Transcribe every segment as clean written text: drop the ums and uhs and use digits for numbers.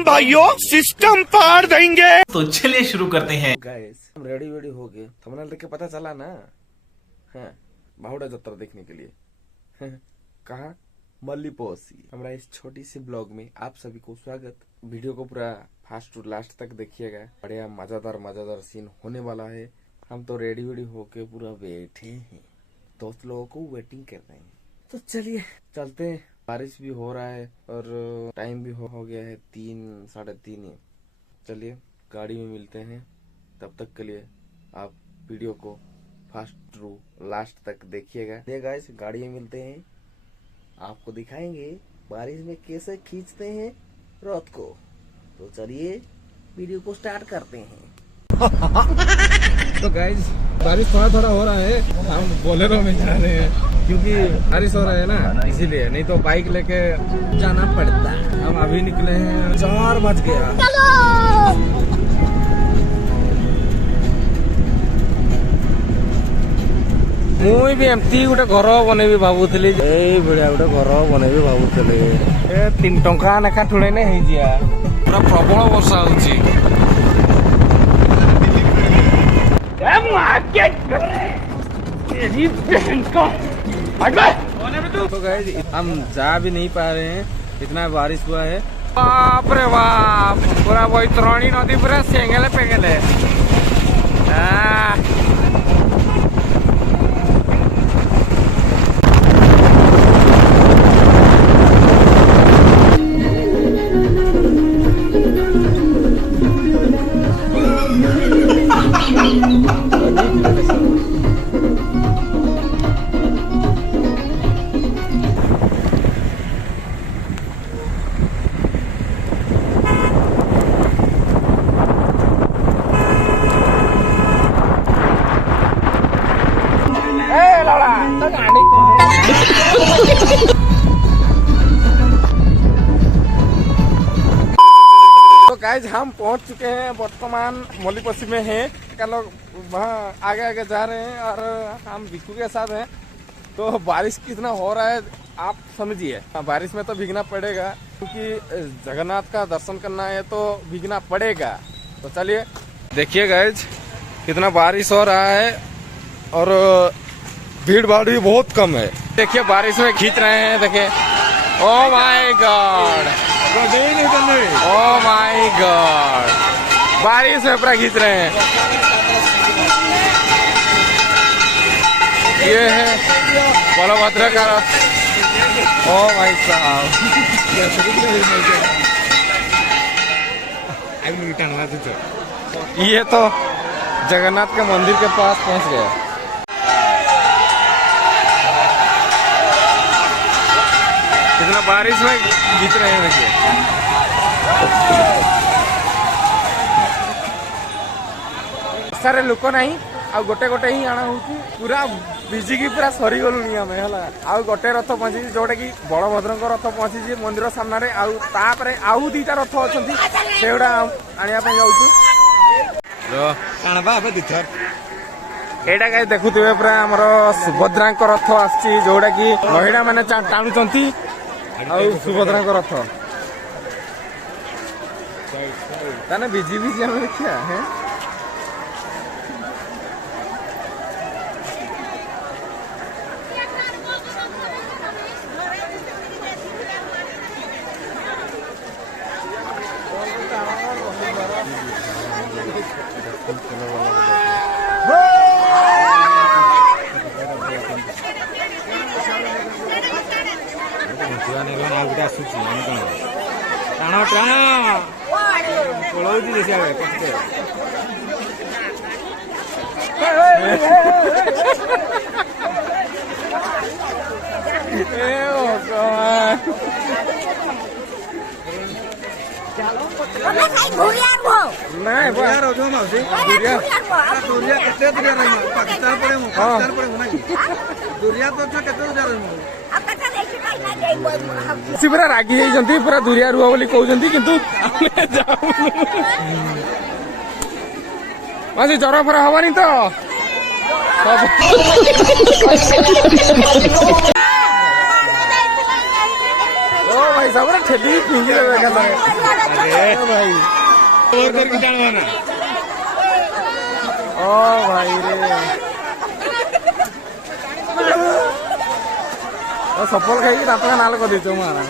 System भाइयों, system पार देंगे। तो चलिए शुरू करते हैं। गाइस हम रेडी वेडी हो गए, थंबनेल देख के पता चला ना। हाँ, बाहुड़ा जत्रा देखने के लिए कहा मल्लीपोसी। हमारा इस छोटी सी ब्लॉग में आप सभी को स्वागत। वीडियो को पूरा फास्ट टू लास्ट तक देखिएगा, बढ़िया मजेदार सीन होने वाला है। हम तो रेडी वेडी होके पूरा बैठे हैं, दोस्त लोगों को वेटिंग कर रहे हैं। तो चलिए चलते हैं। बारिश भी हो रहा है और टाइम भी हो गया है 3 साढ़े 3। चलिए गाड़ी में मिलते हैं, तब तक के लिए आप वीडियो को फास्ट टू लास्ट तक देखिएगा। ये गाइस गाड़ी में मिलते हैं, आपको दिखाएंगे बारिश में कैसे खींचते हैं रात को। तो चलिए वीडियो को स्टार्ट करते हैं। तो गाइस बारिश थोड़ा हो रहा है, हम बोलेरो में जा रहे हैं क्योंकि बारिश हो रहा है ना, इसीलिए। नहीं तो बाइक लेके जाना पड़ता। हम अभी निकले हैं, 4 बज गया। मुई भी एमती गोटे घर बनैबी भावुली, भाया गोटे घर बनैबी भावुली। 3 टंका लेखा ठुड़ेने पूरा प्रबल वर्षा होची। तो गाइस हम जा भी नहीं पा रहे हैं, इतना बारिश हुआ है। बाप रे बाप, पूरा बैतरणी नदी पूरा सेंगेले पेंगेले। तो गाइज हम पहुंच चुके हैं, वर्तमान मल्लीपोसी में हैं। क्या लोग वहाँ आगे आगे जा रहे हैं और हम भिक्कू के साथ हैं। तो बारिश कितना हो रहा है आप समझिए। बारिश में तो भीगना पड़ेगा क्योंकि जगन्नाथ का दर्शन करना है तो भीगना पड़ेगा। तो चलिए देखिए गाइज कितना बारिश हो रहा है और भीड़ भाड़ भी बहुत कम है। देखिए बारिश में खींच रहे हैं, देखिए। Oh my God, oh my God, बारिश में पूरा खींच रहे हैं। ये है बलभद्र का। ओ भाई साहब, ये तो जगन्नाथ के मंदिर के पास पहुंच गया। कितना बारिश में जीत रहे हैं देखिए। सारे लोक नहीं आ गोटे गोटे ही आना होची, पूरा भिजिकी पूरा सरी गलुनी आमे हला। आ गोटे रथ पहुंची जोटा कि बलभद्रଙ୍କ रथ पहुंची मंदिर सामने रे। आउ तापरे आउ 2टा रथ अछंती, सेउडा आनिया पे जाउछु। रो काणबा आपे दिथर एटा गाय देखुथिबे, पूरा हमर सुभद्राଙ୍କ रथ आछि जोटा कि महिला माने टाणुचंती। आउ सुभद्राଙ୍କ रथ ताने भिजी भिजी हम देखिया है। टाण टाण पलौची जैसे नहीं भुयार हो माउसी दुरिया केते दुरिया रही पाकिस्तान पड़े पाकिस्तान पड़े ना दुरिया तो केते दुरिया रही सी पूरा रागी होती, पूरा दुरिया रुह बोली कहते किंतु मासी जर फर हवानी तो ओ भाई सब ठेली फिंगी देवे भाई और करके जाना ओ भाई रे सफल खाई दाँत नाल कर देछ मारा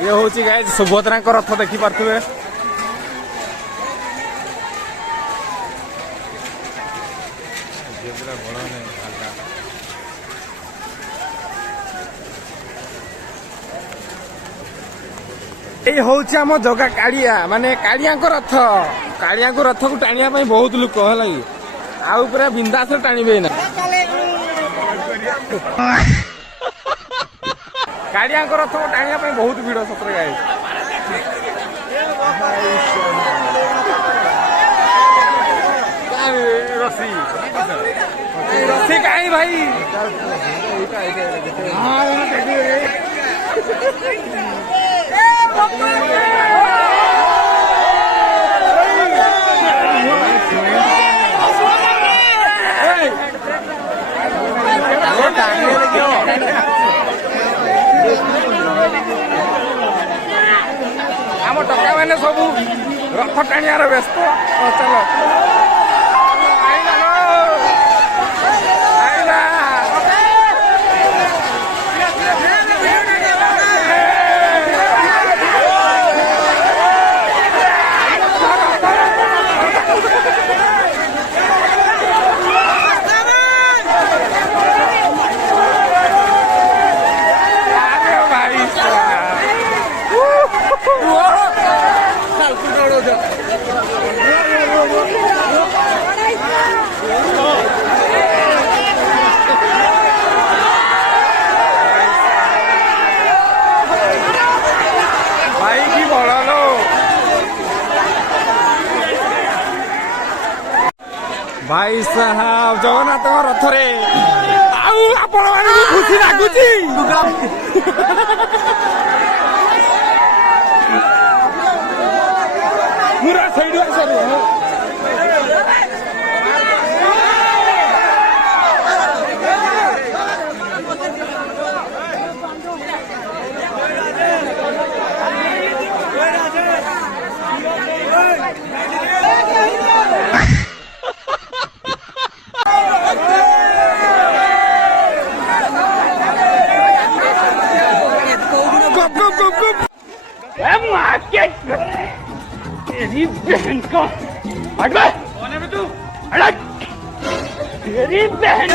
ये हूँ गाय सुभद्रा रथ देखी पारे ये हूँ आम जगह कालिया माने कालिया रथ कालिया रथ को टाणिया बहुत लोक है आउ पूरा बिंदास टाणिबे ना कालिया रथ को टाणिया बहुत भिड़ सतरे गाय रसी रसी कहीं भाई आम टका मैंने सब रथ टाणियार व्यस्त चलो भाई साहब जगन्नाथ रथरे आपण मानक खुशी लगुच पूरा सैड तेरी बहन का हट तू हट तेरी बहन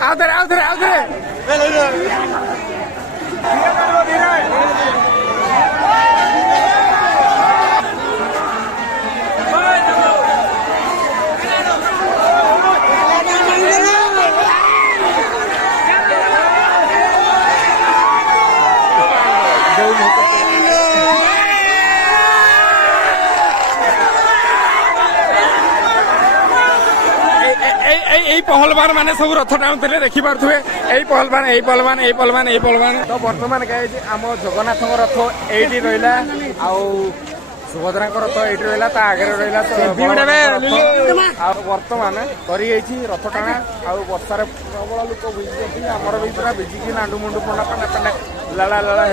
आउधरे आउधरे आउधरे पहलवान माने सब रथ टाणुले देखिपे यही पहलवान तो बर्तमान कहे आम जगन्नाथ रथ ये रहा सुभद्रा रथ ये रहा आगे रहा बर्तमान कर रथ टाणा आर्षार प्रबल लोक भिजी आमर भी पूरा भिजिकी नांडू मुंडू पंडा पेंडा पेंडा लाला लाला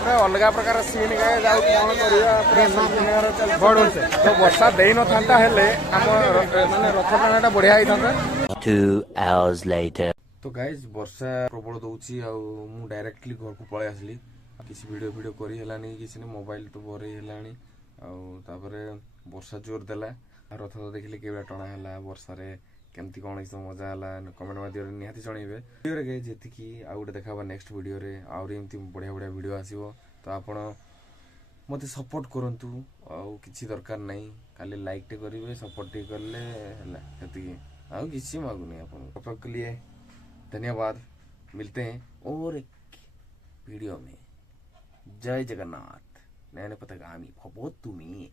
हो अलग प्रकार सीन गाए जाऊ कौन कर तो वर्षा दे न था माने रथ टाणा बढ़िया होता 2 hours later. तो गाइज वर्षा प्रबल दौची मु डायरेक्टली घर को पळै आसली किसी वीडियो वीडियो करी हेलानी किसी ने मोबाइल तो बरे हेलानी तापरे वर्षा जोर देला रथ तो देखिले केबे टणा हैला वर्षा रे केमती कोन इस मजा हैला कमेंट माध्यम रे निहाती जणैबे वीडियो रे गाइज जेति की आ गुटे देखाबा नेक्स्ट वीडियो रे आउरी एमती बढ़िया बढ़िया वीडियो आसीबो तो आपण मते सपोर्ट करंतु किसी दरकार नहीं खाली लाइक टे करिवे सपोर्ट टे करले हैला जति आ किसी मागुनी आपण सपोर्ट के लिए धन्यवाद मिलते हैं और एक वीडियो में जय जगन्नाथ नैन पथगामी भवो तुम्हें